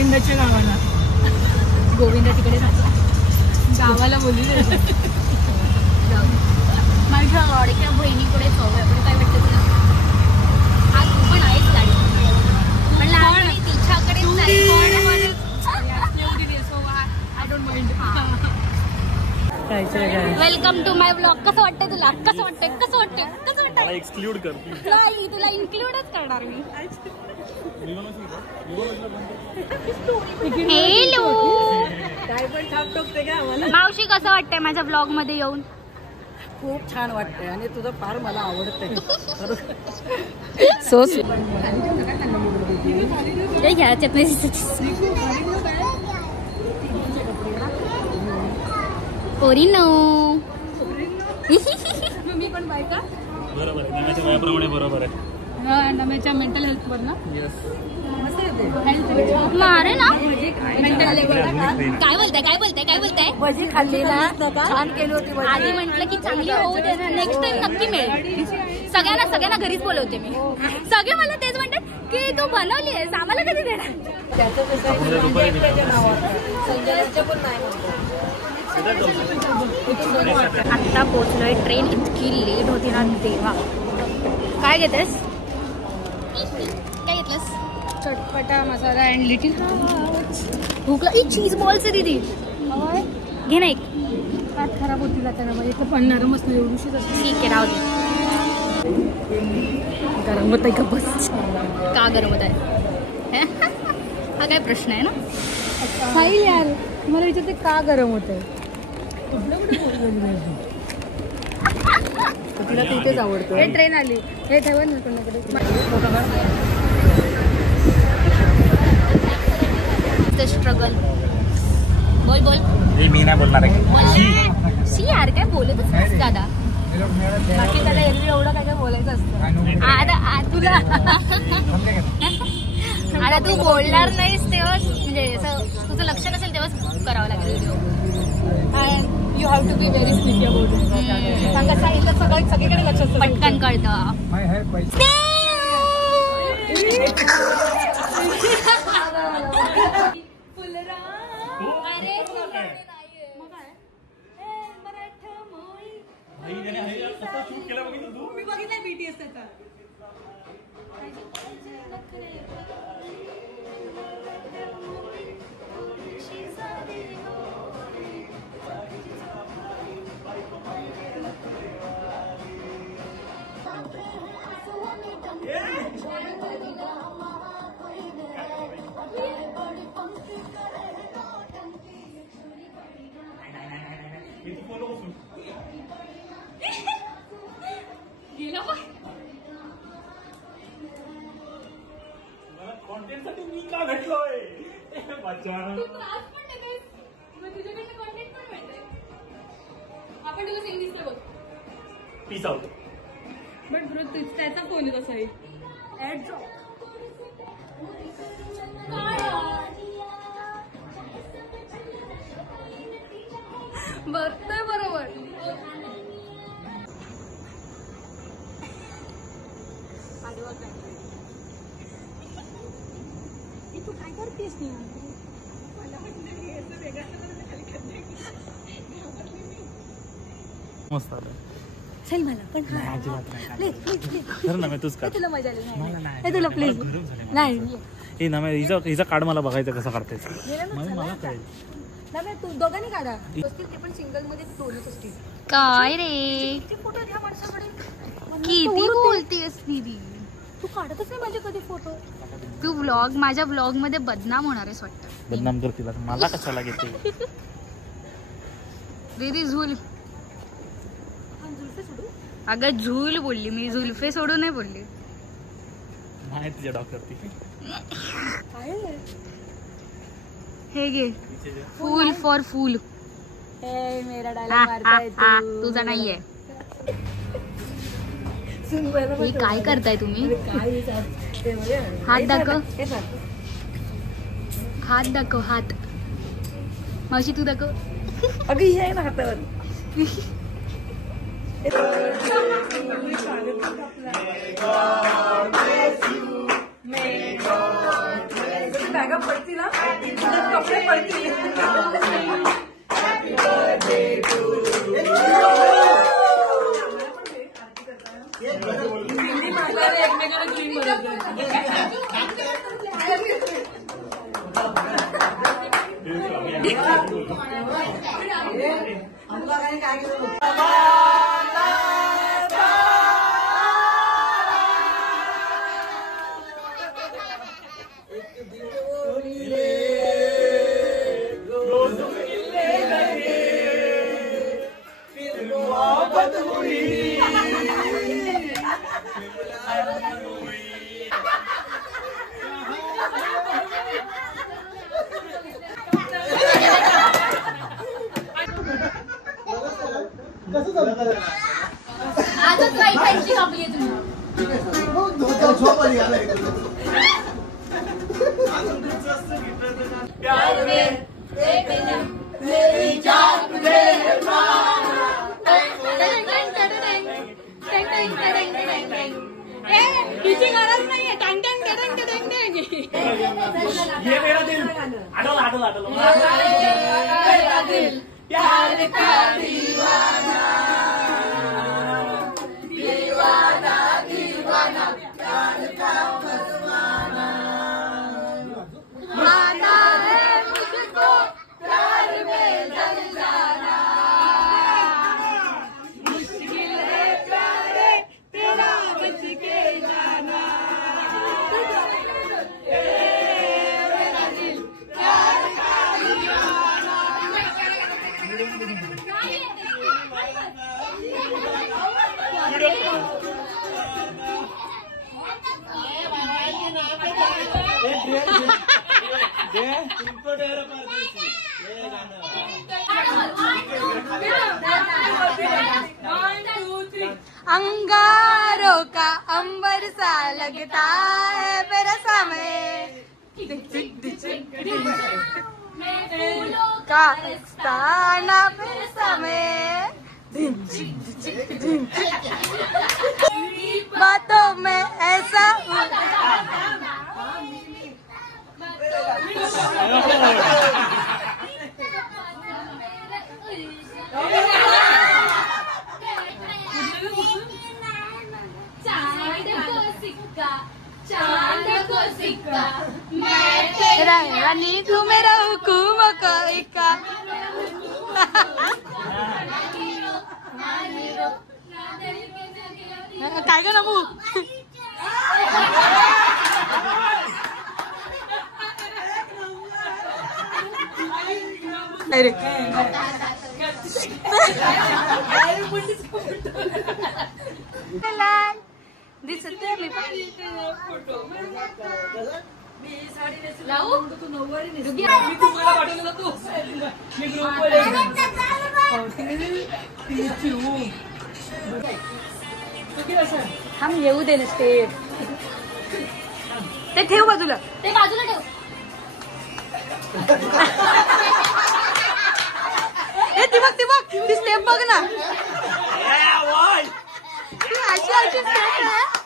गोविंदाच्या गावाला. गोविंदा तिकडे गावाला बोलली माझ्या लाडक्या बहिणीकडे जाऊया. पण काय वाटतं तुला? आज तू पण आहेच गाडी पण लहानपणी तिच्याकडे वेलकम टू माय ब्लॉग. कसं वाटतंय तुला? कसं वाटतंय? कसं वाटतंय? कसं वाटतंय? एक्सक्लूड कर. नाही तुला इन्क्लूडच करणार मी. हॅलो मावशी, कसं वाटतंय माझ्या ब्लॉग मध्ये येऊन? खूप छान वाटतंय आणि तुझं फार मला आवडतंय. सो ह्याच्यात पोरीनो मी पण बायका बरोबर आहे. नम्याच्या वयाप्रमाणे बरोबर आहे. नम्याच्या मेंटल हेल्थ वर ना. मारे ना मेंटल लेवल. काय बोलताय? काय बोलताय? काय बोलताय? भजी खाल्ली ना, छान केली होती. आधी म्हटलं की चांगली होऊ दे ना, नेक्स्ट टाइम नक्की मिळेल. सगळ्यांना घरीच बोलवते मी. सगळे मला तेच म्हणतात की तू बनवली आहेस, आम्हाला कधी देणार? आत्ता पोचलोय. ट्रेन इतकी लेट होती ना तेव्हा. काय घेतेस? काय घेतलंस? चटपटा मसाला अँड लिटिल भूकला. चीज बॉल्स आहे दीदी. घे ना एक. पाठ खराब होतील आता ना. म्हणजे पण नरमच नाही, एवढीशीच असते. ठीक आहे, राहू दे. गरम होत आहे का? बस का गरम होत आहे? हा काय प्रश्न आहे ना? साहिल यार, मला विचारते का गरम होत आहे? तिला तिथेच आवडतं. हे ट्रेन आली. हे ठेवा ना कोणाकडे. स्ट्रगल. बोल बोल. मी नाही बोलणार आहे. शी यार, काय बोलतच नाहीस दादा. बाकी त्याला एरवी एवढं काय काय बोलायचं असतं. तुला आता तू बोलणार नाहीस तेव्हाच, म्हणजे तुझं लक्ष नसेल तेव्हाच करावं लागेल video. You have to be very slippy about it. सांगा सांगितलं सगळीकडे लक्ष असतं. पटकन कळतं. मी बघितलंय BTS त्याचा. कॉन्टेंटसाठी मी का भेटलोय? आपण तुला सेम दिसतोय बघ. Peace out. बट ब्रो त्याचा फोन आहे तसा. ऍड जॉब बघतोय बरोबर. तू काय करतेस? मस्त आलं. चल मला पण तूच काढ. तुला मजा आली नाही? तुला प्लीज नाही. हे ना हिचा कार्ड मला बघायचं कसं काढतायचं. मला कळेल. तू दोघांनी काढा. ते पण सिंगल मध्ये दोनच असतील. काय रे, फोटो घ्या माणसाकडे. किती बोलतेस दीदी? तू काढतच नाही माझे कधी फोटो. तू व्लॉग, माझ्या व्लॉग मध्ये बदनाम होणार आहेस वाटतं. बदनाम करतील मला कशाला घेते? दीदी झूल. अगं झूल बोलली मी, झुल्फे सोडू नाही बोलली. नाही तुझ्या डॉक्टरती. हे घे, फूल फॉर फूल. मेरा डायलॉग मारताय तू. तुझा नाहीये. हे काय करताय तुम्ही? हात दाखव. हात दाखव. हात. मावशी तू दाखव. अगं हे आहे ना हातावर. बॅगा पडतील ना, कपडे पडतील. एकमेकाला क्लीन बनवतो. आजच नाही खायची आपली तुम्ही. प्यार में मेरी जान मेरे प्राण. हिची गरज नाहीये. टँग टँग टँग टँग टँग. ये मेरा दिल. आठवलं. मेरा दिल प्यार का दीवाना. दीवाना दीवाना प्यार का परवाना. आता है मुझको प्यार में जल जाना. मुश्किल है प्यारे तेरा बच के जाना. मेरा दिल प्यार का दीवाना. अंगारों का अंबर सा लगता है मेरा समय. का रस्ताना फिर समय. बातों में ऐसा चांद को सिक्का. रानी तू मेरा हुकुम का इक्का. काय ग नमू. अरे दिसत मी लावू तू नऊवारी मी तुम्हाला पाठवलं जातो. मी ग्रुप हम येऊ दे नसते. ते ठेव बाजूला. ते बाजूला ठेव. ती बघ ती स्टेप बघ ना. अशी स्टेप आहे.